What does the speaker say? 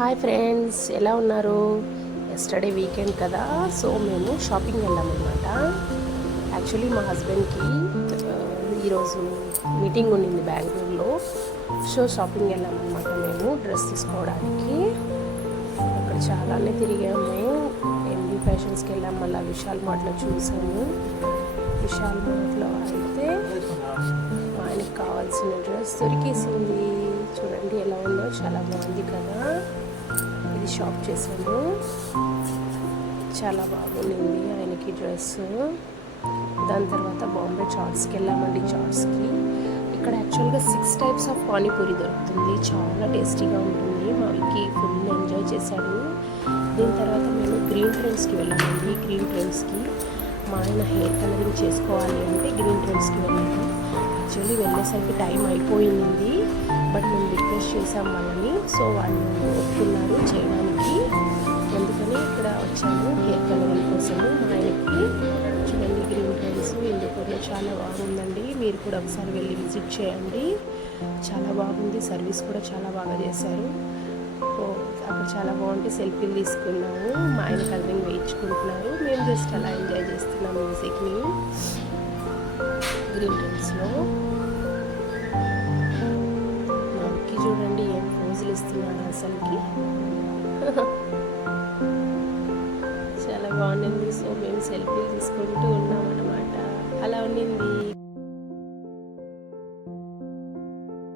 Hi friends, ఎలా ఉన్నారు? Yesterday weekend కదా, సో మేము షాపింగ్ వెళ్ళామన్నమాట. యాక్చువల్లీ మా హస్బెండ్కి ఈరోజు మీటింగ్ ఉండింది బెంగళూరులో. సో షాపింగ్ వెళ్ళామన్నమాట మేము డ్రెస్ తీసుకోవడానికి. అక్కడ చాలానే తిరిగాము. ఎంబీ ఫ్యాషన్స్కి వెళ్ళాము, మళ్ళీ విశాల్ మార్ట్లో చూసాము. విశాల్ మార్ట్లో అయితే ఆయనకి కావాల్సిన డ్రెస్ దొరికేసింది. చూడండి ఎలా ఉందో, చాలా బాగుంది కదా. ఇది షాప్ చేసాము, చాలా బాగుంది ఆయనకి డ్రెస్. దాని తర్వాత బాంబే చాట్స్కి వెళ్ళామండి. చాట్స్కి ఇక్కడ యాక్చువల్గా 6 టైప్స్ ఆఫ్ పానీపూరి దొరుకుతుంది, చాలా టేస్టీగా ఉంటుంది. మా విక్కీ ఫుల్ ఎంజాయ్ చేశాడు. దీని తర్వాత మేము గ్రీన్ ట్రెండ్స్కి వెళ్ళామండి. గ్రీన్ ట్రెండ్స్కి మా ఆయన హెయిర్ కలరింగ్ చేసుకోవాలి అంటే గ్రీన్ ట్రెండ్స్కి వెళ్ళాము. యాక్చువల్లీ వెళ్ళేసరికి టైం అయిపోయింది, బట్ మేము రిక్వెస్ట్ చేసాం వాళ్ళని, సో వాళ్ళు ఒప్పుకున్నారు చేయడానికి. అందుకని ఇక్కడ వచ్చాము హెయిర్ కలరింగ్ కోసము. మా ఆయనకి చూడండి గ్రీన్ ట్రెండ్స్ ఇందులో చాలా బాగుందండి. మీరు కూడా ఒకసారి వెళ్ళి విజిట్ చేయండి, చాలా బాగుంది. సర్వీస్ కూడా చాలా బాగా చేశారు. అక్కడ చాలా బాగుంటే సెల్ఫీలు తీసుకున్నాము. మా ఆయన కలరింగ్ వేయించుకుంటున్నారు, మేము జస్ట్ అలా ఎంజాయ్ చేస్తున్నాం మ్యూజిక్ని. గ్రీన్ ట్రెండ్స్లో మనకి చూడండి ఏం పోజులు ఇస్తున్నాడు అసలుకి. చాలా బాగుంది. సో మేము సెల్ఫీలు తీసుకుంటూ ఉన్నాం అన్నమాట. అలా ఉండింది.